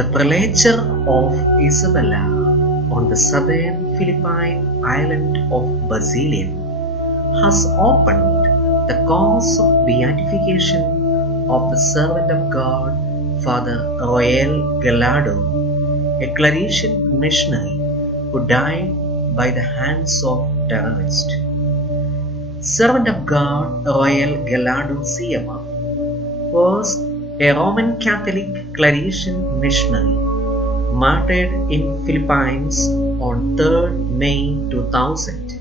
The prelature of Isabella on the southern Philippine island of Basilian has opened the cause of beatification of the servant of God, Father Royel Gallardo, a Claretian missionary who died by the hands of terrorists. Servant of God Royel Gallardo Siema was a Roman Catholic Claretian missionary martyred in Philippines on 3rd May 2000.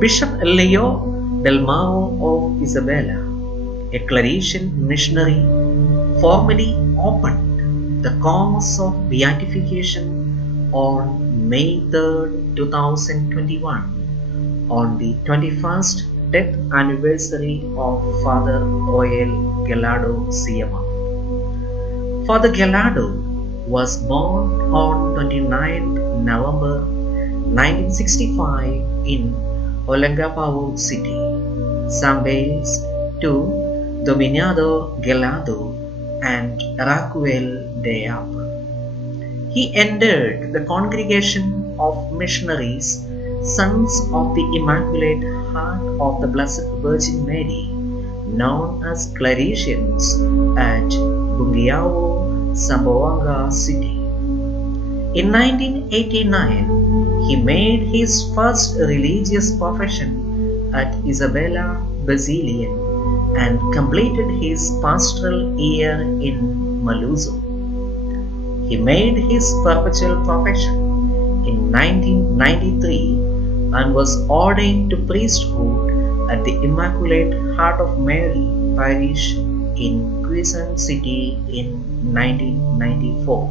Bishop Leo Del Mao of Isabela, a Claretian missionary, formally opened the cause of beatification on May 3rd, 2021, on the 21st death anniversary of Father Royel Gallardo Siema. Father Gallardo was born on 29th November 1965 in Olongapo City, Zambales, to Dominado Gallardo and Raquel Deap. He entered the Congregation of Missionaries, Sons of the Immaculate Heart of the Blessed Virgin Mary, known as Claretians, at Bungiao, Zamboanga City. In 1989, he made his first religious profession at Isabella Basilian and completed his pastoral year in Maluzo. He made his perpetual profession in 1993 and was ordained to priesthood at the Immaculate Heart of Mary parish in Quezon City in 1994.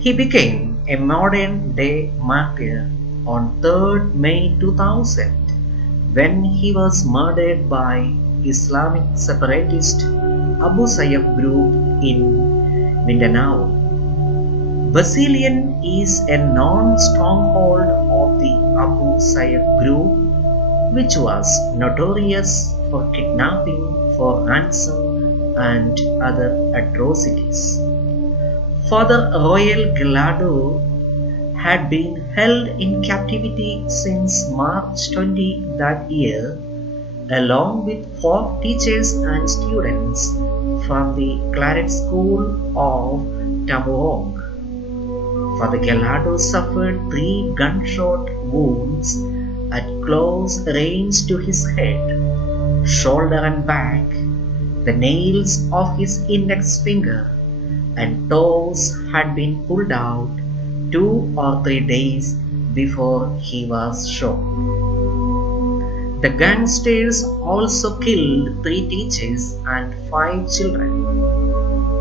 He became a modern-day martyr on 3rd May 2000 when he was murdered by Islamic separatist Abu Sayyaf group in Mindanao. Basilian is a known stronghold of the Abu Sayyaf group, which was notorious for kidnapping for ransom and other atrocities. Father Royel Gallardo had been held in captivity since March 20 that year, along with 4 teachers and students from the Claret School of Tambourong. Father Gallardo suffered 3 gunshot wounds at close range to his head, shoulder and back. The nails of his index finger and toes had been pulled out 2 or 3 days before he was shot. The gangsters also killed 3 teachers and 5 children.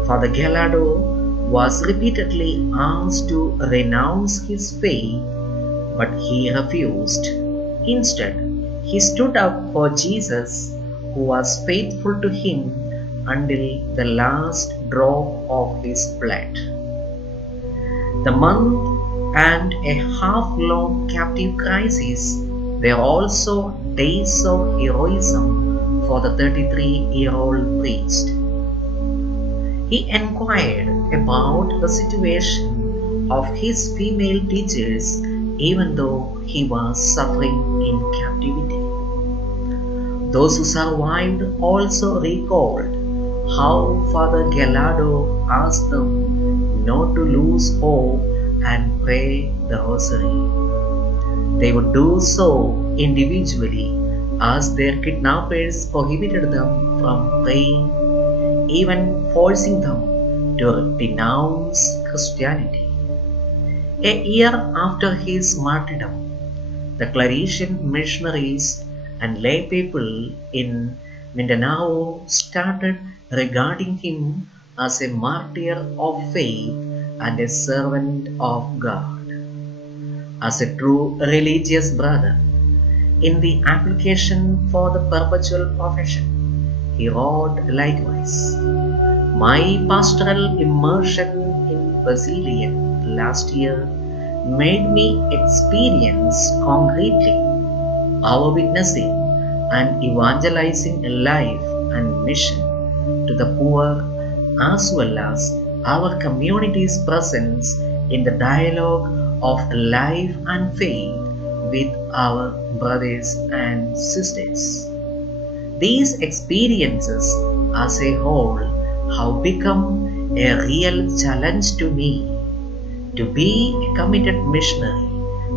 Father Gallardo was repeatedly asked to renounce his faith, but he refused. Instead, he stood up for Jesus, who was faithful to him until the last drop of his blood. The month and a half long captive crisis were also days of heroism for the 33-year-old priest. He inquired about the situation of his female teachers even though he was suffering in captivity. Those who survived also recalled how Father Gallardo asked them not to lose hope and pray the rosary. They would do so individually as their kidnappers prohibited them from praying, even forcing them to denounce Christianity. A year after his martyrdom, the Claretian missionaries and lay people in Mindanao started regarding him as a martyr of faith and a servant of God. As a true religious brother, in the application for the perpetual profession, he wrote likewise, "My pastoral immersion in Basilian last year made me experience concretely our witnessing and evangelizing life and mission to the poor as well as our community's presence in the dialogue of life and faith with our brothers and sisters. These experiences as a whole have become a real challenge to me to be a committed missionary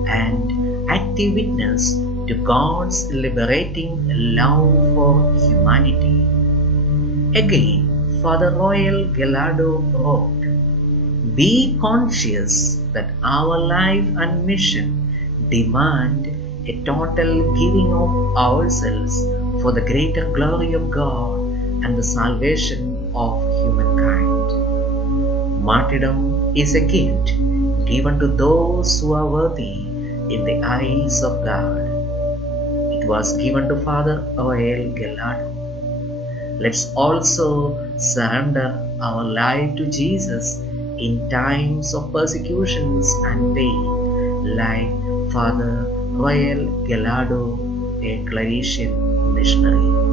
and active witness to God's liberating love for humanity. Again, Father Royal Gallardo wrote, be conscious that our life and mission demand a total giving of ourselves for the greater glory of God and the salvation of humankind. Martyrdom is a gift given to those who are worthy in the eyes of God. It was given to Father Royal Gallardo. Let's also surrender our life to Jesus in times of persecutions and pain, like Father Royal Gallardo, a Claretian missionary.